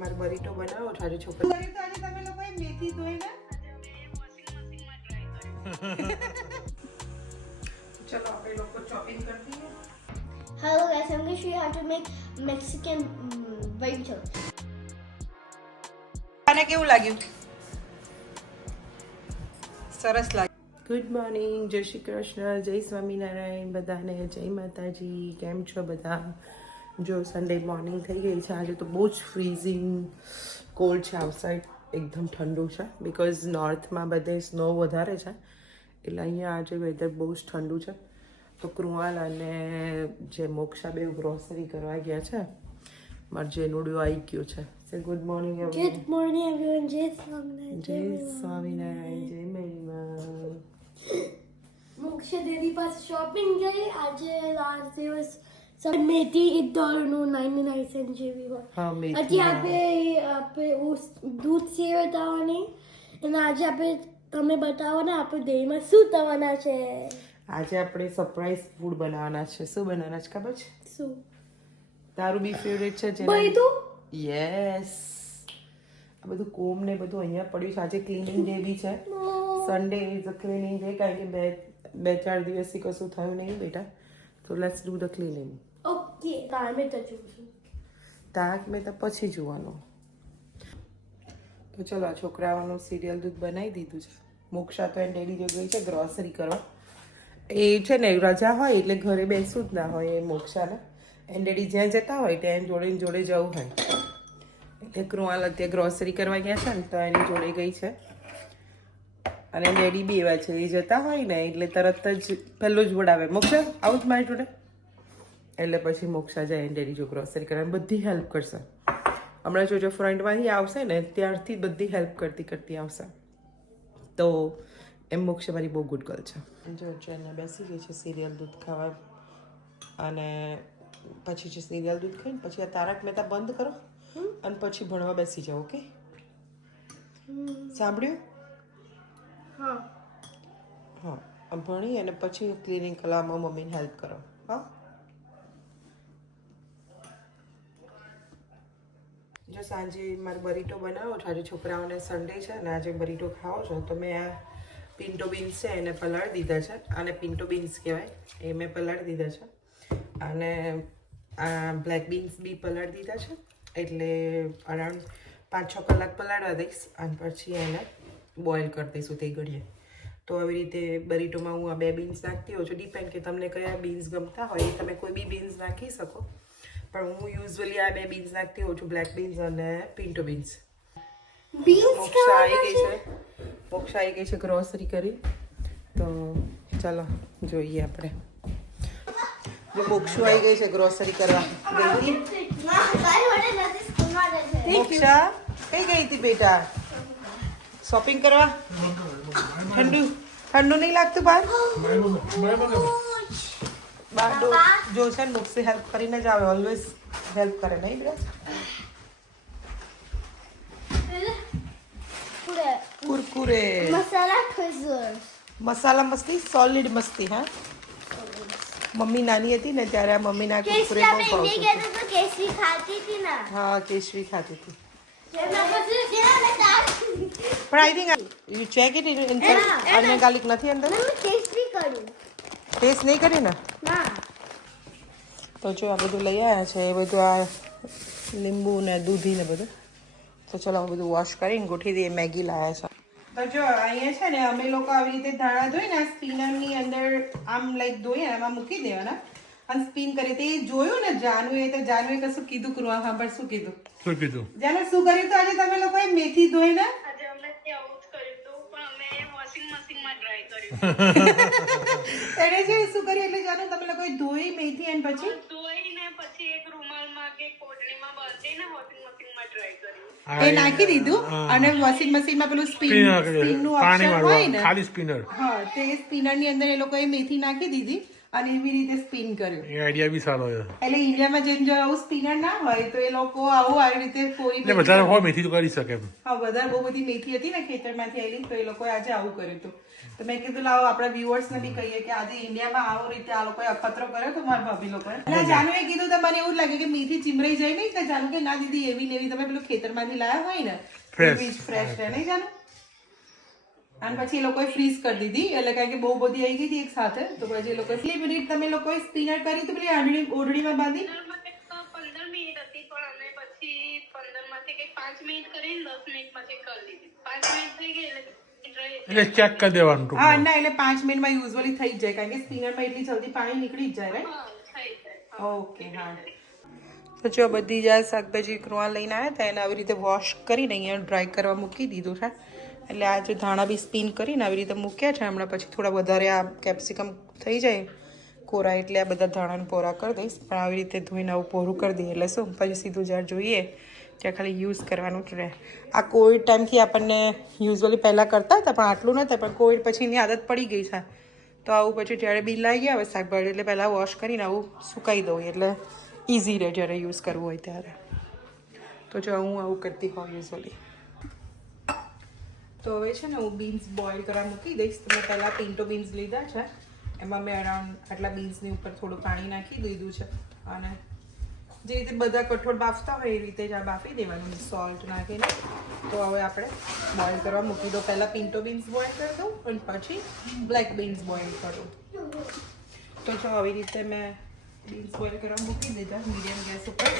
મારે બરીટો બનાવો છો આજે છોકરા બરીટો આજે તમે લોકોએ મેથી ધોઈને ચલો આપણે લોકો ચોપિંગ કરી દઈએ. Hello guys, I'm going to show you how to make Mexican burrito. આને કેવું લાગ્યું? સરસ લાગ્યું. ગુડ મોર્નિંગ, જય શ્રી કૃષ્ણ, જય સ્વામિનારાયણ બધાને, જય માતાજી. કેમ છો બધા? જો સન્ડે મોર્નિંગ થઈ ગઈ છે. આજે તો બહુ જ ફ્રીઝિંગ કોલ્ડ છે આઉટસાઇડ, એકદમ ઠંડુ છે બિકોઝ નોર્થમાં બધે સ્નો વધારે છે એટલે અહીંયા આજે વેધર બહુ જ ઠંડુ છે. તો કૃણાલ અને જે મોક્ષા બે ગ્રોસરી કરવા ગયા છે. મારું જેનુડિયો આવી ગયું છે. સે good morning everyone. Good morning everyone, Jay Swaminar. જય સ્વામિનારાયણ, જય મેરીમાં. મોક્ષા દીદી પાસે શોપિંગ ગઈ આજે. લાસ્ટ દિવસ મેથી $1.99 જેવી હોય. હા હજી મેથી. આપણે દૂધ સેવ બતાવવાની અને આજે આપણે તમે બતાવો ને આપણે દહીંમાં શું થવાના છે. આજે આપણે સરપ્રાઈઝ ફૂડ બનાવવાના છે. શું બનાવવાના છે ખબર છે? શું તારું બી ફેવરેટ છે બધું? યસ. આ બધું કોમ ને બધું અહીંયા પડ્યું છે. આજે ક્લીનિંગ ડે બી છે. Sunday is a cleaning day કારણ કે બે ચાર દિવસથી કશું થયું નહીં બેટા. તો let's do the cleaning. Okay ટાઈમે તો જોઈશું. તાક મેં તો પછી જોવાનું. તો ચલો આ છોકરાઓનું સિરિયલ દૂધ બનાવી દીધું છે. મોક્ષા તો એની ડેડી જો ગઈ છે ગ્રોસરી કરવા. એ છે ને રજા હોય એટલે ઘરે બેસવું જ ના હોય એ મોક્ષાને. એની ડેડી જ્યાં જતા હોય ત્યાં જોડે જોડે જવું હોય. એટલે કૃણાલ અત્યારે ગ્રોસરી કરવા ગયા છે ને તો એની જોડે ગઈ છે. અને ડેડી બી એવા છે, એ જતા હોય ને એટલે તરત જ પહેલું જ બોલાવે, મોક્ષા આવું જ મારી જોડે. એટલે પછી મોક્ષા જાય એની ડેડી જો ગ્રોસરી કરવા, બધી હેલ્પ કરશે. હમણાં જો ફ્રન્ટમાંથી આવશે ને ત્યારથી બધી હેલ્પ કરતી આવશે. તો એમ મોક્ષા મારી બહુ ગુડ ગર્લ છે. જો એને બેસી ગઈ છે સિરિયલ દૂધ ખાવા. અને પછી જે સિરિયલ દૂધ ખાઈને પછી આ તારક મહેતા બંધ કરો અને પછી ભણવા બેસી જાઓ. ઓકે, સાંભળ્યું? હા હા, ભણી અને પછી ક્લિનિંગ કલામાં મમ્મીને હેલ્પ કરો. હા, જો સાંજે મારે બરીટો બનાવો છો. આજે છોકરાઓને સન્ડે છે અને આજે બરીટો ખાવો છો તો મેં આ પિન્ટો બીન્સ છે એને પલાળી દીધા છે. આને પિન્ટો બીન્સ કહેવાય, એ મેં પલાળી દીધા છે. અને આ બ્લેક બીન્સ બી પલાળી દીધા છે. એટલે અરાઉન્ડ 5-6 કલાક પલાળવા દઈશ અને પછી એને બોઇલ કરી દઈશું તે ઘડીએ. તો આવી રીતે બરીટોમાં હું આ 2 બીન્સ નાખતી હોઉં છું. ડિપેન્ડ કે તમને કયા બીન્સ ગમતા હોય એ તમે કોઈ બી બીન્સ નાખી શકો. પણ હું યુઝ્યુઅલી આ 2 બીન્સ નાખતી હોઉં છું, બ્લેક બીન્સ અને પિન્ટો બીન્સ. મોક્ષા આવી ગઈ છે. મોક્ષા આવી ગઈ છે ગ્રોસરી કરી. તો ચાલો જોઈએ આપણે. જો મોક્ષુ આવી ગઈ છે ગ્રોસરી કરવા. મોક્ષા કઈ ગઈ હતી બેટા? શોપિંગ કરવા? ઠંડુ નહીં લાગતું બહાર? બહાર જો છે ને મોક્ષી હેલ્પ કરીને જ આવે. ઓલવેઝ હેલ્પ કરે નહીં બેટા? કુરકુરે મસાલા મસ્તી, સોલિડ મસ્તી. હા, મમ્મી નાની હતી ને ત્યારે આ મમ્મીના કુરકુરે બહુ ભાવતું. હા, કેસરી ખાતી હતી. પણ I think you check it inside. અને ગાર્લિક નથી અંદર? ટેસ્ટ નહીં કરી ને? તો જો આ બધું લઈ આવ્યા છે એ બધું, આ લીંબુ ને દૂધી ને બધું. તો ચલો આ બધું વોશ કરીને ગોઠવી દઈએ. મેગી લાવ્યા છે. તો જો અહીંયા છે ને અમે લોકો આવી રીતે ધાણા ધોઈને આ સ્પિનરની અંદર આમ લાઈક ધોઈને એમાં મૂકી દેવાના અને સ્પિન કરી. તે જોયું ને જાનુએ, તો જાનુએ કશું કીધું કરું સાંભળ. શું કીધું? જાનુ શું કર્યું હતું આજે તમે લોકોએ? મેથી ધોઈને એને છે શું કર્યું એટલે જાનુ તમે લોકોએ ધોઈ મેથી અને પછી એક રૂમાલમાં કે કોટડીમાં બાંધીને વોશિંગ મશીનમાં ડ્રાય કર્યું. એ નાખી દીધું અને વોશિંગ મશીનમાં પેલું સ્પિનનું ઓપ્શન હોય ને, ખાલી સ્પિનર. હા, તે સ્પિનરની અંદર એ લોકોએ મેથી નાખી દીધી અને એવી રીતે સ્પિન કર્યું. એ આઈડિયા બી સારો છે. એટલે ઇન્ડિયામાં જેમ જો આવું સ્પિનર ના હોય તો એ લોકો આવું આવી રીતે કોરી એટલે વધારે હોય મેથી તો કરી શકે એમ. હા વધારે બહુ બધી મેથી હતી ને ખેતરમાંથી આવેલી તો એ લોકોએ આજે આવું કર્યું હતું. તો મેં કીધું લાવો આપણા વ્યુઅર્સને બી કહીએ કે આજે ઇન્ડિયામાં આવો રીતે આ લોકોએ અખતરો કર્યો તો મારા ભાભી લોકોએ. અને જાનુએ કીધું તો મને એવું જ લાગે કે મેથી ચીમરાઈ જાય નહીં તો જાનુ કે ના દીદી એવી ને એવી તમે પેલું ખેતરમાંથી લાયા હોય ને ફ્રેશ રહે નહીં જાનુ. અને પછી એ લોકોએ ફ્રીઝ કરી દીધી એટલે કારણ કે બહુ બધી આવી ગઈ હતી એક સાથે તો પછી એ લોકોએ 3 મિનિટ તમે લોકોએ સ્પિનર કરી તો પેલી ઓઢણીમાં બાંધી 15 મિનિટ હતી પણ અમે પછી 15 માંથી કઈ 5 મિનિટ કરીને 10 મિનિટમાંથી કરી દીધી. 5 મિનિટ થઈ ગઈ એટલે ચેક કરી દેવાનું. હા ના એટલે 5 મિનિટમાં યુઝ્યુઅલી થઈ જ જાય કારણ કે સ્પિનરમાં એટલી જલ્દી પાણી નીકળી જ જાય રાઈટ. થઈ જાય. ઓકે હા. તો જો બધી જ શાકભાજી કૃઆલ લઈને આવ્યા હતા એને આવી રીતે વોશ કરીને અહીંયા ડ્રાય કરવા મૂકી દીધું છે. એટલે આ જે ધાણા બી સ્પિન કરીને આવી રીતે મૂક્યા છે હમણાં પછી થોડા વધારે આ કેપ્સિકમ થઈ જાય કોરા એટલે આ બધા ધાણાને પોરા કરી દઈશ પણ આવી રીતે ધોઈને આવું પોરું કરી દઈએ એટલે શું પછી સીધું જ્યારે જોઈએ ત્યાં ખાલી યુઝ કરવાનું જ રહે. આ કોવિડ ટાઈમથી આપણને યુઝ્યુઅલી પહેલાં કરતા હતા પણ આટલું નહોતું પણ કોવિડ પછીની આદત પડી ગઈ છે તો આવું પછી જ્યારે બિલ આવી ગયા હવે શાકભાજી એટલે પહેલાં વોશ કરીને આવું સુકાઈ દઉં એટલે ઇઝી રહે જ્યારે યુઝ કરવું હોય ત્યારે. તો જો હું આવું કરતી હોઉં યુઝ્યુઅલી. તો હવે છે ને હું બીન્સ બોઇલ કરવા મૂકી દઈશ. તો મેં પહેલાં પિન્ટો બીન્સ લીધા છે એમાં મેં અરાઉન્ડ આટલા બીન્સની ઉપર થોડું પાણી નાખી દીધું છે અને જે રીતે બધા કઠોળ બાફતા હોય એ રીતે જ આ બાફી દેવાનું સોલ્ટ નાખીને. તો હવે આપણે બોઇલ કરવા મૂકી દો. પહેલાં પિન્ટો બીન્સ બોઇલ કરી દઉં અને પછી બ્લેક બીન્સ બોઇલ કરું. તો જો આવી રીતે મેં બીન્સ બોઇલ કરવા મૂકી દીધા મીડિયમ ગેસ ઉપર.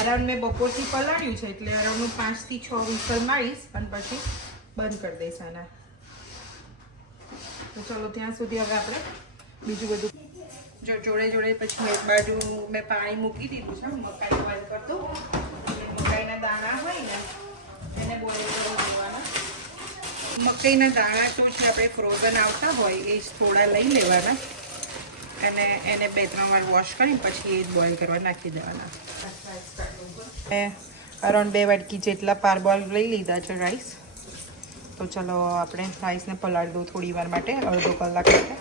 અરાઉન્ડ મેં બપોરથી પલાળ્યું છે એટલે અરાઉન્ડ હું 5 થી 6 વિસલ મારીશ અને પછી બંધ કરી દઈશ આના. તો ચાલો ત્યાં સુધી હવે આપણે બીજું બધું જો જોડે જોડે પછી એક બાજુ મેં પાણી મૂકી દીધું છે મકાઈ બોઇલ કરી દઉં. મકાઈના દાણા હોય ને એને બોઇલ કરી દેવાના. મકાઈના દાણા તો છે આપણે ફ્રોઝન આવતા હોય એ જ થોડા લઈ લેવાના અને એને 2-3 વાર વોશ કરીને પછી એ જ બોઇલ કરવા નાખી દેવાના. મેં અરાઉન્ડ 2 વાટકી જેટલા પારબોલ લઈ લીધા છે રાઈસ. તો ચલો આપણે રાઈસને પલાળી દઉં થોડી વાર માટે અડધો કલાક માટે.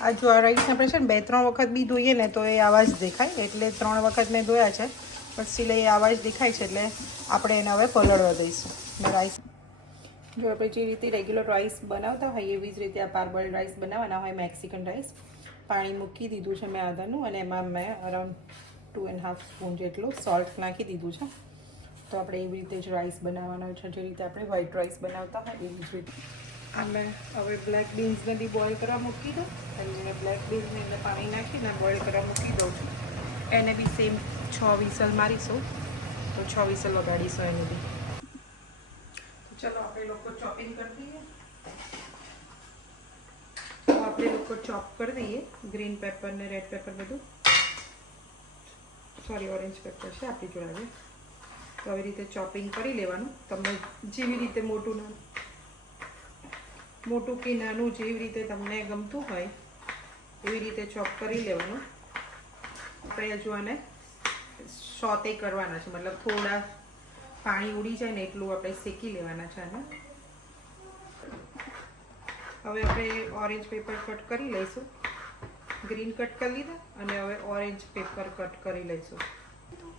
આ જો આ રાઈસ આપણે છે ને 2-3 વખત બી ધોઈએ ને તો એ આવા જ દેખાય એટલે 3 વખત મેં ધોયા છે પણ સ્ટીલ એ આવા જ દેખાય છે એટલે આપણે એને હવે પલાળવા દઈશું. મેં રાઈસ જો આપણે જે રીતે રેગ્યુલર રાઈસ બનાવતા હોય એવી જ રીતે આ પારબોલ રાઈસ બનાવવાના હોય મેક્સિકન રાઈસ. પાણી મૂકી દીધું છે મેં આધાનું અને એમાં મેં અરાઉન્ડ 2.5 સ્પૂન જેટલું સોલ્ટ નાખી દીધું છે. તો આપણે એવી રીતે જ રાઈસ બનાવવાનો છે જે રીતે આપણે વ્હાઈટ રાઈસ બનાવતા હોય એવી જ રીતે. અમે હવે બ્લેક બીન્સને બી બોઇલ કરવા મૂકી દઉં અને બ્લેક બીન્સને એટલે પાણી નાખીને બોઇલ કરવા મૂકી દઉં છું. એને બી સેમ 6 વિસલ મારીશું તો 6 વિસલ વગાડીશું એને બી. ચલો આપણે લોકો ચોપિંગ કરી દઈએ. તો આપણે લોકો ચોપ કરી દઈએ ગ્રીન પેપર ને રેડ પેપર બધું. સોરી ઓરેન્જ પેપર છે આપણી જોડે. તો આવી રીતે ચોપિંગ કરી લેવાનું. તમને જેવી રીતે મોટું કે નાનું જેવી રીતે તમને ગમતું હોય એવી રીતે ચોપ કરી લેવાનું. આપણે હજુ આને સોતે કરવાના છે મતલબ થોડા પાણી ઉડી જાય ને એટલું આપણે શેકી લેવાના છે આને. હવે આપણે ઓરેન્જ પેપર કટ કરી લઈશું. ગ્રીન કટ કરી લીધા અને હવે ઓરેન્જ પેપર કટ કરી લઈશું.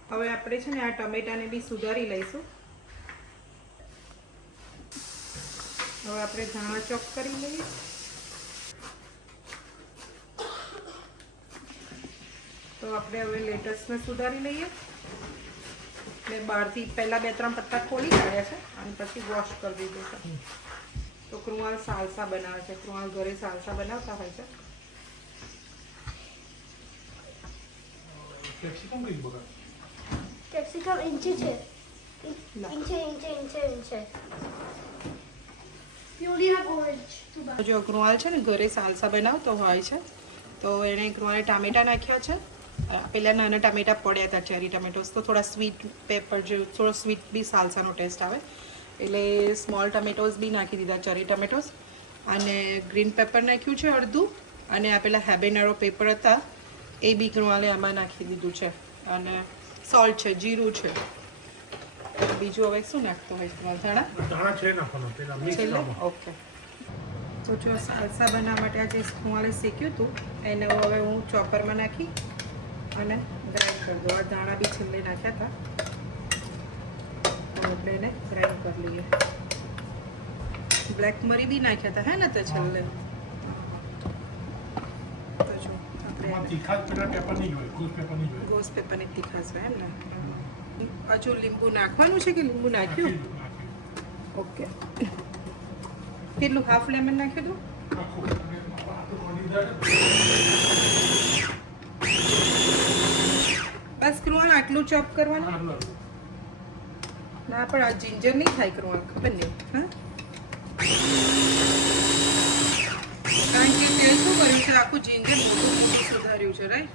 હવે આપણે છે ને આ ટમેટાને બી સુધારી લઈશું. હવે આપણે ધાણા ચોપ કરી લઈએ. તો આપણે હવે લેટસને સુધારી લઈએ. મેં બહારથી પહેલાં 2-3 પત્તા ખોલી કાઢ્યા છે અને પછી વોશ કરી દીધું છે. તો કૃણાલ સાલસા બનાવે છે. કૃણાલ ઘરે સાલસા બનાવતા હોય છે. કેપ્સિકમ કઈ બગા કેપ્સિકમ ઇંચી છે. ઇંચે. જો કૃણાલ છે ને ઘરે સાલસા બનાવતો હોય છે તો એણે કૃણાલે ટામેટા નાખ્યા છે. પહેલાં નાના ટામેટા પડ્યા હતા ચેરી ટમેટોસ તો થોડા સ્વીટ પેપર જેવું થોડો સ્વીટ બી સાલસાનો ટેસ્ટ આવે એટલે સ્મોલ ટમેટોસ બી નાખી દીધા ચેરી ટમેટોસ અને ગ્રીન પેપર નાખ્યું છે અડધું અને આ પેલા હેબેનારો પેપર હતા એ બી કૃણાલે આમાં નાખી દીધું છે અને સોલ્ટ છે જીરું છે. બીજું હવે શું નાખતો હોય કૃણાલ? ધાણા છે નાખવાનો પેલા મિક્સ છેલ્લે કરવામાં. ઓકે. તો જો સાલસા બનાવવા માટે આજે હું શેક્યું હતું એને હવે હું ચોપરમાં નાખી અને ગ્રાઇન્ડ કરી દઉં. આ દાણા બી છેલ્લે નાખ્યા હતા તો આપણે એને ગ્રાઇન્ડ કરી લઈએ. બ્લેક મરી બી નાખ્યા હતા હે ને તો છેલ્લે. તો જો આપણે તીખાશ પેલા પેપર નહીં હોય, ગોસ પેપર નહીં હોય. ગોસ પેપરની તીખાશ હોય એમ ને. હજુ લીંબુ નાખવાનું છે કે લીંબુ નાખ્યું? ઓકે. કેટલું હાફ લેમન નાખ્યું હતું? આખું. અને આટલું પનીર બસ કૃવાણ આટલું ચોપ કરવાનું. આટલું. ના પણ આ જિંજર નહીં થાય કૃવાણ, ખબર નહીં. હા કારણ કે તે શું કર્યું છે આખું જિંજર મોટું સુધાર્યું છે રાઈટ.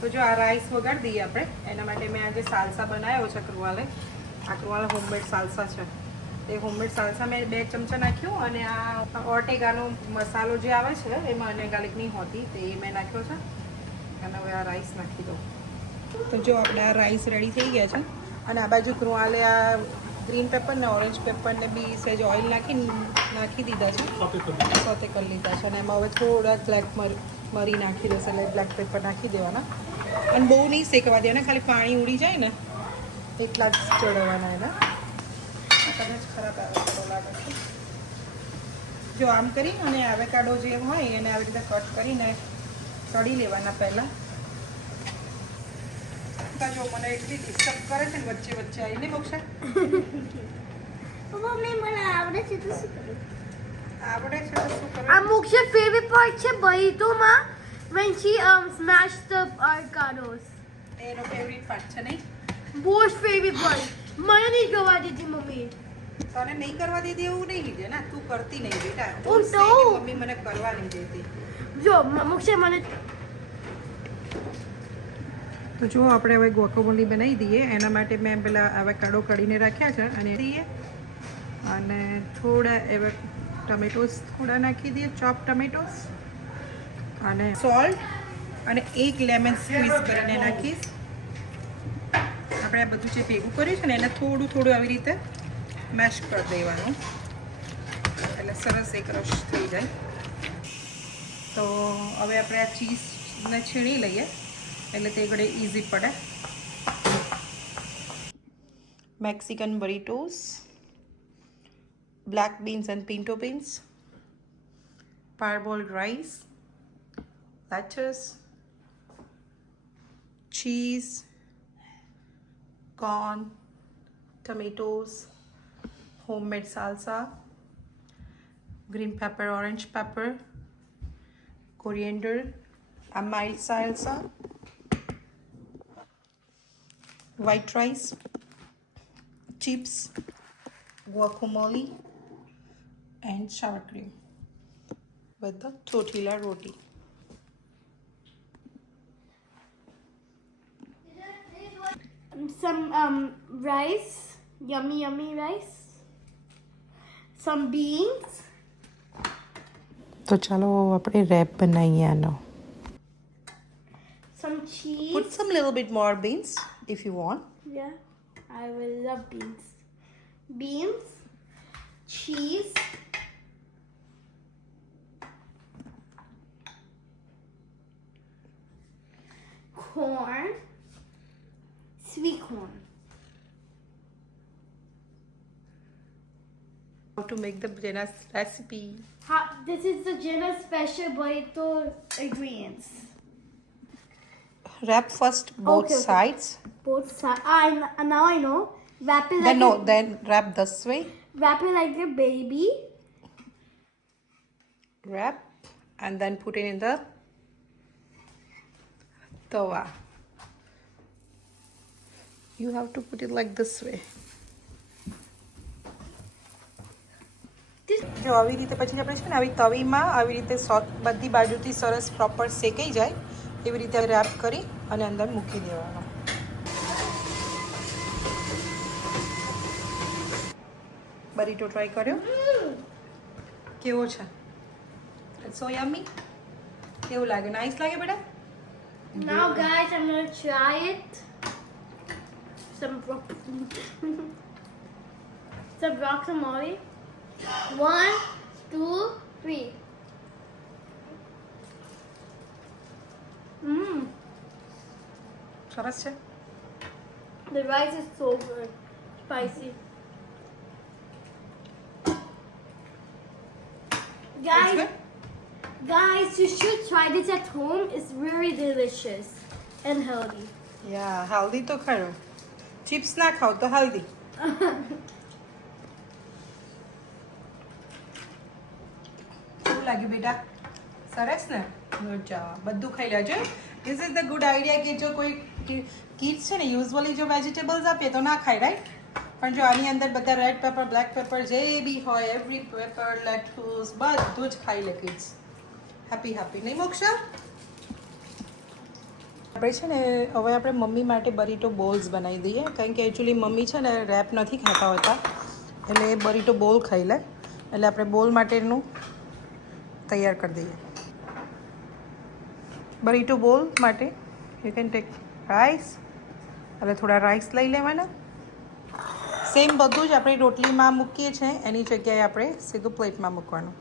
તો જો આ રાઈસ વગાડી દઈએ આપણે. એના માટે મેં આજે સાલસા બનાવ્યો છે કૃવાલે. આ કૃવાલે હોમમેડ સાલસા છે. એ હોમમેડ સાલસા મેં 2 ચમચા નાખ્યું અને આ ઓર્ટેગાનો મસાલો જે આવે છે એમાં અને ગાર્લિક નહીં હોતી તે મેં નાખ્યો છે. અને હવે આ રાઈસ નાખી દઉં. તો જો આપણા રાઈસ રેડી થઈ ગયા છે અને આ બાજુ કૃવાલે આ ગ્રીન પેપર ને ઓરેન્જ પેપર ને બી સહેજ ઓઇલ નાખી દીધા છે. સોતે કરી લીધા છે અને એમાં હવે થોડા બ્લેક મરી નાખી દેશે એટલે બ્લેક પેપર નાખી દેવાના અને બહુ નહીં શેકવા દેવાના, ખાલી પાણી ઉડી જાય ને એટલા જ ચડવાના એના. કદાચ ખરાબ એવોકાડો લાગે છે. જો આમ કરી અને એવોકાડો જે હોય એને આવી રીતે કટ કરીને તળી લેવાના પહેલાં. જો મને એટલી ડિસ્ટર્બ કરે છે ને વચ્ચે વચ્ચે આવીને મોક્ષા. મમ્મી મને આવડે છે તો શું કરું? આવડે છે તો શું આ કરવાનું? મોક્ષા favorite part છે burrito-માં when she smash the avocados. એનો ફેવરિટ પાર્ટ છે નહીં? Most favorite part. મને નહીં કરવા દીધી મમ્મી. તને નહીં કરવા દીધી એવું નહીં લીધે ના, તું કરતી નહીં બેટા. હું તું તો- say કે મમ્મી મને કરવા નહીં દેતી. જો મોક્ષા મને તો જો આપણે હવે ગોકોમોલી બનાવી દઈએ. એના માટે મેં પેલા એવોકાડો કઢીને રાખ્યા છે અને દઈએ અને થોડા ટમેટોસ થોડા નાખી દઈએ, ચોપ ટમેટોસ અને સોલ્ટ અને 1 લેમન સ્ક્વીઝ કરીને નાખીશ. આપણે આ બધું જે ભેગું કર્યું છે ને એને થોડું થોડું આવી રીતે મેશ કરી દેવાનું એટલે સરસ એક રસ થઈ જાય. તો હવે આપણે આ ચીઝને છીણી લઈએ એટલે તે ઘડે ઇઝી પડે. Mexican burritos, black beans and pinto beans, parboiled rice, lettuce, cheese, corn, tomatoes, homemade salsa, green pepper, orange pepper, coriander, a mild salsa, white rice, chips, guacamole, and sour cream with the tortilla roti. some rice, yummy rice, some beans, તો ચાલો આપણે rape બનાવીએ આનો. some cheese. Put some little bit more beans if you want. Yeah, I will love beans. Beans, cheese, corn, sweet corn. How to make the Jenna's recipe. This is the Jenna special burrito ingredients. Wrap first both Okay, okay. sides. Both sides. Now I know. Wrap it like Then no, then wrap this way. wrap it like a baby. Wrap and then put it in the tawa. You have to put it like this way. જો આવી રીતે પછી આપણે છે ને આવી તવીમાં આવી રીતે બધી બાજુથી સરસ પ્રોપર શેકાઈ જાય એવી રીતે રેપ કરી અને અંદર મૂકી દેવાનો. બરીટો ટ્રાય કર્યો? કેવો છે? સો યમ્મી. કેવું લાગે? નાઈસ લાગે બેટા? Now, guys, I'm gonna try it. Some some guacamole. 1, 2, 3. સરસ છે. The rice is so good. Spicy. It's Guys, you should try this at home. It's very delicious and healthy. યા હલ્દી તો ખરું. ચિપ્સ ના ખાવ તો હલ્દી. કેવું લાગ્યું બેટા? સરસ ને? Good job. બધું ખાઈ લેજો. This is the good idea કે જો કોઈ કિડ્સ છે ને યુઝ્યુઅલી જો વેજીટેબલ્સ આપીએ તો ના ખાય રાઈટ, પણ જો આની અંદર બધા રેડ પેપર બ્લેક પેપર જે બી હોય એવરી પેપર લેટ્યુસ બધું જ ખાઈ લે કિડ્સ. હેપી હેપી નહીં મોક્ષા? આપણે છે ને હવે આપણે મમ્મી માટે બરીટો બોલ્સ બનાવી દઈએ, કારણ કે એકચ્યુઅલી મમ્મી છે ને રેપ નથી ખાતા હોતા એટલે એ બરીટો બોલ ખાઈ લે, એટલે આપણે બોલ માટેનું તૈયાર કરી દઈએ. બરીટો બોલ માટે યુ કેન ટેક રાઈસ, એટલે થોડા રાઈસ લઈ લેવાના. સેમ બધું જ આપણે રોટલીમાં મૂકીએ છીએ એની જગ્યાએ આપણે સીધું પ્લેટમાં મૂકવાનું.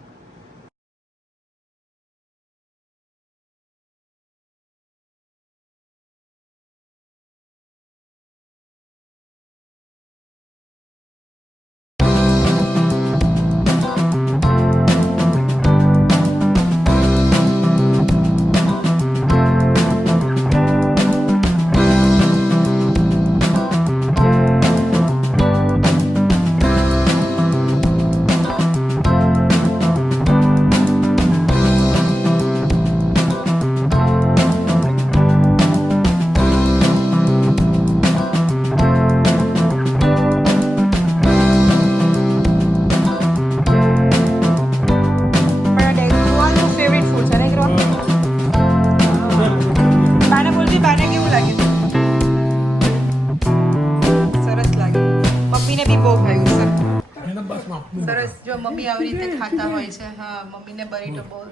સરસ. જો મમ્મી આવી રીતે ખાતા હોય છે. હા, મમ્મીને બરીટો બોલ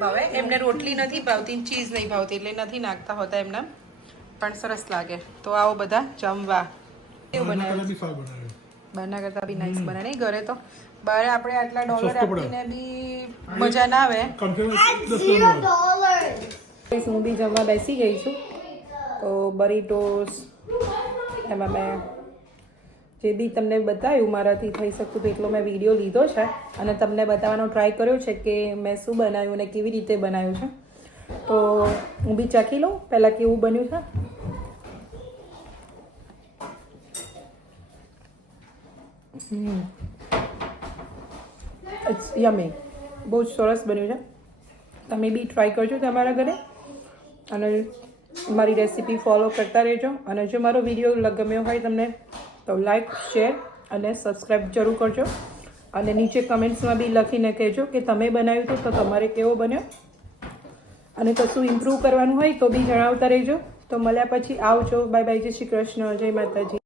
ભાવે. એમને રોટલી નથી ભાવતી, ચીઝ નહીં ભાવતી એટલે નથી નાખતા હોતા એમને, પણ સરસ લાગે. તો આવો બધા જમવા. કેવું બનાવ્યું? બહારના કરતાં બી નાઇસ બને નહીં? ઘરે તો બહાર આપણે આટલા ડોલર આપીને બી મજા ના આવે. $0. હું બી જમવા બેસી ગઈ છું. તો બરીટોસ એમાં મેં જે બી તમને બતાવ્યું મારાથી થઈ શકતું તો એટલો મેં વિડીયો લીધો છે અને તમને બતાવવાનો ટ્રાય કર્યો છે કે મેં શું બનાવ્યું અને કેવી રીતે બનાવ્યું છે. તો હું બી ચાખી લઉં પહેલાં કેવું બન્યું છે. It's yummy. બહુ જ સરસ બન્યું છે. તમે બી ટ્રાય કરજો તમારા ઘરે અને મારી રેસીપી ફોલો કરતા રહેજો. અને જો મારો વિડીયો ગમ્યો હોય તમને તો લાઈક, શેર અને સબસ્ક્રાઈબ જરૂર કરજો. અને નીચે કમેન્ટ્સમાં બી લખીને કહેજો કે તમે બનાવ્યું હતું તો તમારે કેવો બન્યો, અને કશું ઇમ્પ્રૂવ કરવાનું હોય તો બી જણાવતા રહેજો. તો મળ્યા પછી આવજો. Bye bye. જય શ્રી કૃષ્ણ. જય માતાજી.